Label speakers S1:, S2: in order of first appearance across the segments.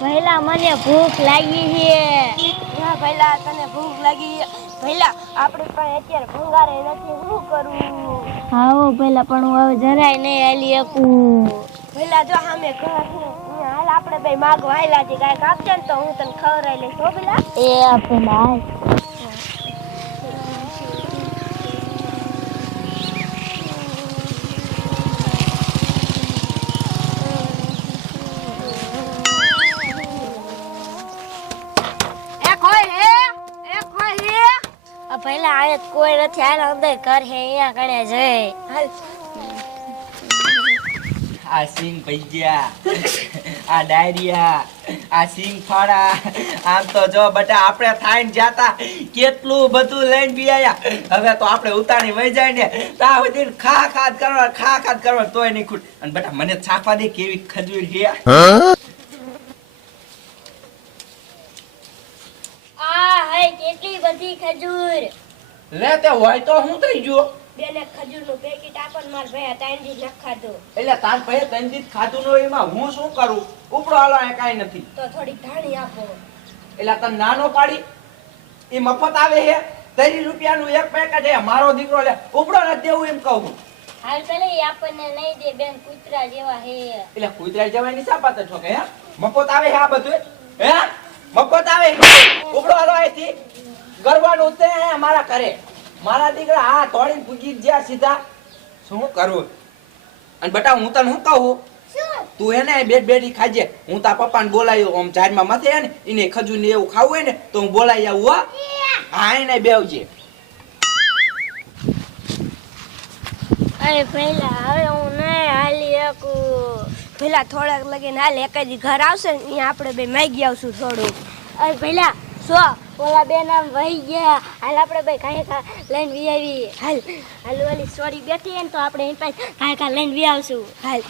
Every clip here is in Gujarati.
S1: પહેલા મને ભૂખ લાગી છે.
S2: પહેલા તને ભૂખ લાગી પહેલા આપણે પણ અત્યારે ભંગારે નથી. શું કરવું
S1: આવો પહેલા પણ હું હવે જરાય નહીં હાલી શકું.
S2: પહેલા જો સામે ઘર હાલ આપણે ભાઈ માગવા હાલ્યા છે. કાંઈક આપશે ને તો હું તને ખવડાવી લઈશ હો પેલા.
S1: એ હાલ. આ પહેલા આયત કોઈ નથી. હાલ અંદર ઘર હે અહીંયા કણે જઈ
S2: હાલ.
S3: આ સિંગ ભૈયા આ ડાયરિયા. આ સિંગ ફાડા. આમ તો જો બટા આપણે થાઈને જાતા કેટલું બધું લઈને બી આયા. હવે તો આપણે ઉતાણી વહી જાય ને તા સુધી ખા ખાત કરવા ખા ખાત કરવા તોય નહીં ખૂટ. અને બટા મને છાપા દે કેવી ખજૂર છે
S1: આ હે કેટલી બધી ખજૂર.
S3: લે તે હોય તો હું થઈ ગયો.
S2: બેને ખજૂરનું પેકેટ આપણ માર ભાઈ ત્રણ દી ન ખાધો.
S3: એટલે તાર ભાઈ ત્રણ દી ખાધું નો એમાં હું શું કરું? ઉપડો હાલો એ કાઈ નથી.
S2: તો થોડી ધાણી આપો.
S3: એટલે તને નાનો પાડી. એ મફત આવે છે ત્રીસ રૂપિયાનું એક પેકેટ છે મારો દીકરો લે ઉપડો નથી દેવું એમ કહું
S1: હાલ પેલા ઈ આપણને નહીં દે બેન કૂતરા જેવા હે.
S3: એટલે કુતરા જવાની શા પાતે ઠોકે હે? મફત આવે હે આ બધું? હે? મફત આવે ગરવાનું તે મારા ઘરે. મારા દીકરા હા તોડીને પૂજી જ્યાં સીધા. શું કરું? અને બટા હું તને શું કહું? તું એને બેટ બેટી ખાજે. હું તાર પપ્પાને બોલાયો આમ ઝાડમાં મથે ને એને ખજૂર ને એવું ખાવું હોય ને તો હું બોલાઈ આવું હા. હા એને બેવજે.
S1: અરે પહેલા હવે હું નહીં હાલી શકું.
S2: પેલા થોડાક લગીને હાલ એક જ ઘર આવશે ને અહીંયા આપણે બે માગી આવશું થોડું
S1: અરે પહેલા સો ઓલા બે નામ વહી ગયા. હાલ આપણે ભાઈ કાંઈ કા લઈને વી આવી. હાલ હાલ ઓલી સોરી બેઠી હે ને તો આપણે એની પાસે કાંઈ કા લઈને વી આવશું. હાલ.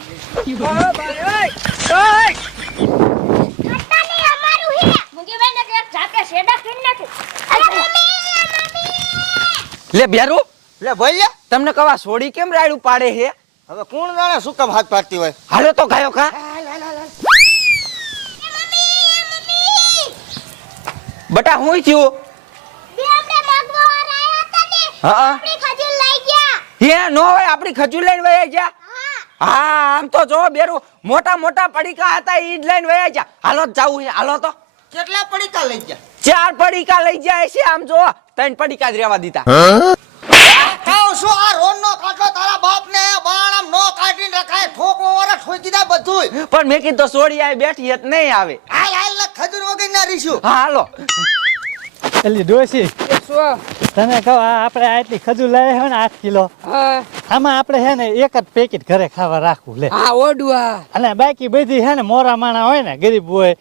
S3: લે બેરું.
S4: લે ભાઈ
S3: તમને કવા સોડી કેમ રાયડું પાડે છે?
S4: હવે કોણ જાણે શું કામ હાથ પાડતી હોય?
S3: હાલો તો ગાયો ખા. બટા હું થયું? હા હે. નો હોય આપણી ખજૂર લઈને વયા ગયા? હા. આમ તો જો બેરું મોટા મોટા પડીકા હતા ઈ લઈને વયા ગયા. હાલો જાવું છે હાલો તો.
S4: કેટલા પડીકા લઈ ગયા?
S3: ચાર પડીકા લઈ જાય છે આમ જો. ત્રણ પડીકા જ રહેવા દીધા.
S4: કાવ શું આ રોન નો કાટલો તારા બાપ ને બાણ આમ નો કાઢીને રખાય. ઠોકો વાળા ઠોકી દે
S3: પણ મેં કીધું સોડી આવી બેઠી હત નહીં આવે.
S4: ખજૂર વગર ના રીશું.
S3: હાલો.
S5: એલી ડોસી તમે કહો આપણે આટલી ખજૂર લઈ હે ને આઠ કિલો. આમાં આપણે હે ને એક જ પેકેટ ઘરે ખાવા રાખવું લે.
S6: હા ઓડવા
S5: અને બાકી બધી છે ને મોરા માણા હોય ને ગરીબ હોય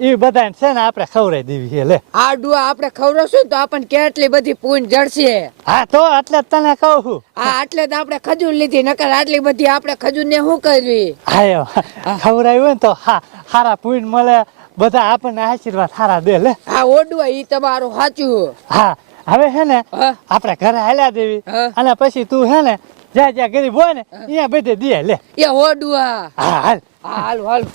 S5: એ બધાને છે ને આપણે ખવડાવી દેવી છે લે.
S6: આ ડુઆ આપણે ખવડાવશું ને તો આપણને કેટલી બધી પૂન જડશે.
S5: હા તો એટલે જ તને કહું છું.
S6: આ આટલે જ આપણે ખજૂર લીધી નકર આટલી બધી આપણે ખજૂર ને શું કરવી?
S5: હા ખવડાવ્યું હોય ને તો હા સારા પૂન મળે બધા આપણને આશીર્વાદ સારા દે લે.
S6: આ ઓડવા ઈ તમારું સાચું
S5: હા. હવે છે ને
S6: હા.
S5: આપણે ઘરે હાલ્યા દેવી. અને પછી તું છે ને જ્યાં જ્યાં ગરીબ હોય ને અહીંયા બધે દે લે.
S6: એ ઓડવા.
S5: હા હાલ.
S6: હાલ હાલ હાલો.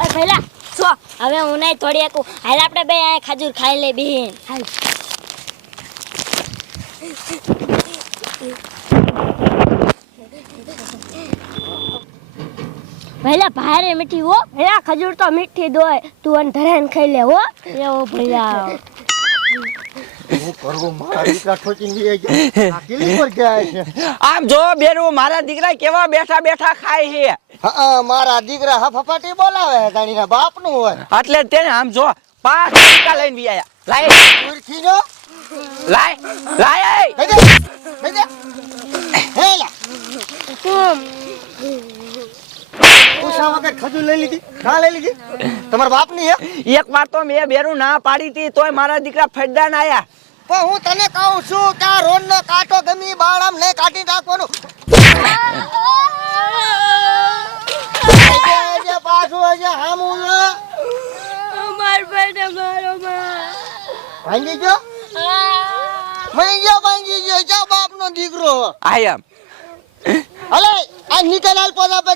S1: અરે પહેલા સો હવે હું નહીં થોડી એકું. હાલ આપણે બે અહીંયા ખજૂર ખાઈ લે બેન. હાલ. પહેલા ભારે મીઠી હો
S2: પેલા ખજૂર તો મીઠી દોય તું અને ધરાઈને ખાઈ લે હો.
S1: એવો
S4: છે?
S3: આમ જો બેરું મારા દીકરા કેવા બેઠા બેઠા ખાય છે.
S4: મારા દીકરા હફપાટી બોલાવે તાણીના બાપનું હોય.
S3: એટલે તેને આમ જો પાંચ લઈને બી આયા. લાય.
S4: ઉરખી નો
S3: લાય લાય
S4: હે પૂછા વગર ખજૂર લઈ લીધી? ના લઈ લીધી? તમારા બાપની
S3: એક વાર તો મેં બેરું ના પાડી હતી તોય મારા દીકરા ફેડા ના આયા.
S4: પણ હું તને કહું છું કે આ રોડ નો કાંટો ગમી બાળામ ને કાઢી નાખવાનું. પાછું હજે, હામું.
S2: માર ભાઈ મારો માં
S4: ભાંગી ગયો? થઈ ગયો ભાંગી ગયો જા બાપનો દીકરો.
S3: આઈ એમ.
S4: આ નીકળ હાલ પોતા પે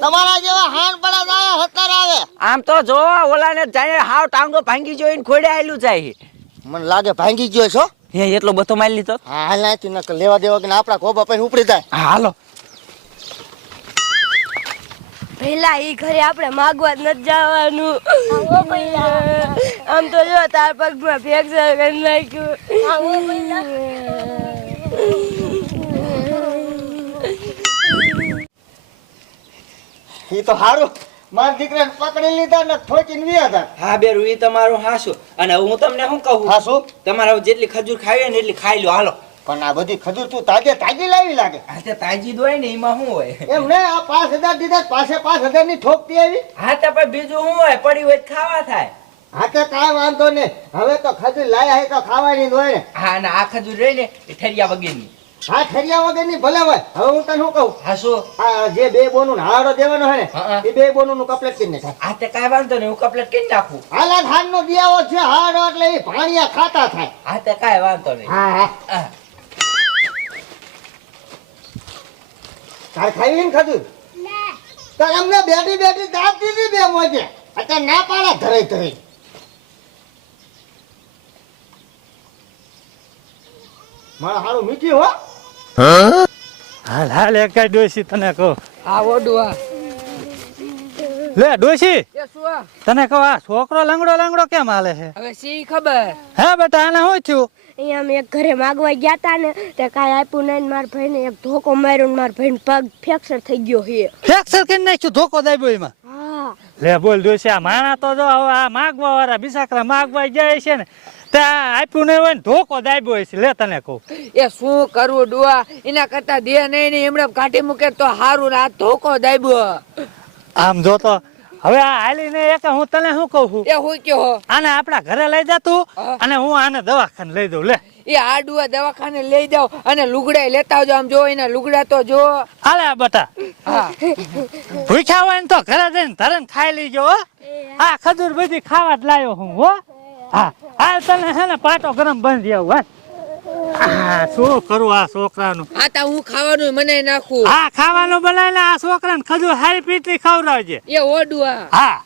S4: તમારા જેવા હાન પડા દાયા હતાર આવે.
S3: આમ તો જો ઓલાને જાય હાવ ટાંગો ભાંગી જોઈને ખોડે આયલું જાય.
S4: મને લાગે ભાંગી ગયો છો?
S3: હે એટલો બધો મારી લીધો?
S4: હા હાલ નાથી નકર લેવા દેવા કે આપણા ખોબા પૈન ઉપડી જાય.
S3: હાલો.
S2: પેલા ઈ ઘરે આપણે માગવા જ નથી જવાનું. આમ તો જો તાર પગમાં ફ્રેક્ચર કરી નાખ્યું.
S4: એ તો હારું. મારા દીકરાને પકડી લીધા ને ઠોકીને વ્યા હતા
S3: હા બેરુ ઈ તમારું હાસું. અને હું તમને શું કહું?
S4: હાસું?
S3: તમારે જેટલી ખજૂર ખાવી ને એટલી ખાઈ લો. હાલો.
S4: પણ આ બધી ખજૂર તું તાજે તાજી લાવી લાગે.
S3: હા તે તાજી દોય ને એમાં શું હોય?
S4: એમ ને આ પાંચ હજાર દીધા પાસે પાંચ હજારની ઠોકતી આવી.
S3: હા તો પણ બીજું શું હોય? પડી હોય ખાવા થાય.
S4: હા તો કાંઈ વાંધો ને હવે તો ખજૂર લાયા હે તો ખાવાની હોય ને.
S3: હા અને આ ખજૂર રહી ને એ ઠરિયા વગેરેની.
S4: હા ખરિયા વગરની ભલે હોય. હવે હું તને શું કહું?
S3: હા શું?
S4: આ જે બે બોનું હાડો દેવાનો હે ને એ બે બોનું નું કપલેટ કરીને ખાય
S3: આ તે કાંઈ વાંધો નહીં હું કપલેટ કરી નાખું.
S4: હાલા ધાન નો દિયાવો છે હાડો એટલે એ ભાણિયા ખાતા થાય.
S3: હા તે કાંઈ વાંધો નહીં.
S4: હા હા.
S3: હા.
S4: તાર ખાઈ ને ખાધું? તાર અમને બેઠી બેઠી દાંત દીધી બે મોજે. અત્યારે ના પાડે ધરાઈ ધરાઈ. મારા હારું મીઠી હો.
S5: હાલ હાલ એક ડોસી તને કહું.
S6: આ ઓડુઆ
S5: લે ડોસી
S6: એ શું આ?
S5: તને કહું આ છોકરો લંગડો લંગડો કેમ હાલે છે?
S6: હવે સી ખબર?
S5: હે બેટા આને શું થયું?
S2: અહીંયા અમે એક ઘરે માગવા ગયા તા ને તે કાંઈ આપ્યું નહીં મારા ભાઈને એક ધોકો માર્યો ને મારા ભાઈને પગ ફ્રેક્ચર થઈ ગયો છે.
S5: ફ્રેક્ચર કરી નાખ્યું ધોકો દાબ્યો એમાં.
S2: હા.
S5: લે બોલ ડોસી આ માણા તો જો આ માગવા વાળા બિસાકરા માગવા જાય છે ને તે આપ્યું નહીં હોય ને ધોકો દાબ્યો હશે લે તને કહું.
S6: એ શું કરવું ડુઆ? એના કરતા દે નહીં ને એમણે કાઢી મૂકે તો હારું ને આ ધોકો દાબ્યો
S5: આમ જો તો હવે આ હાલીને એક હું તને શું કહું છું?
S6: એ હું કયો?
S5: આને આપણા ઘરે લઈ જા તું અને હું આને દવાખાને લઈ દઉં લે.
S6: એ આ ડુઆ દવાખાને લઈ જાવ અને લુગડા લેતા આવજો. આમ જો એના લુગડા તો જો.
S5: હાલે બટા.
S6: હા.
S5: ભૂખ્યા હોય ને તો ઘરે જઈને ધરણ ખાઈ લીજો જો આ ખજૂર બધી ખાવા જ લાયો હું હો. હા હાલ તને હે ને પાટો ગરમ બંધ આવું હા શું કરું આ છોકરાનું?
S6: આ તા હું ખાવાનું મને નાખું.
S5: હા ખાવાનું બનાવીને આ છોકરાને ખજૂર હારી પીટલી ખવડાવજે.
S6: એ ઓડુઆ
S5: હા.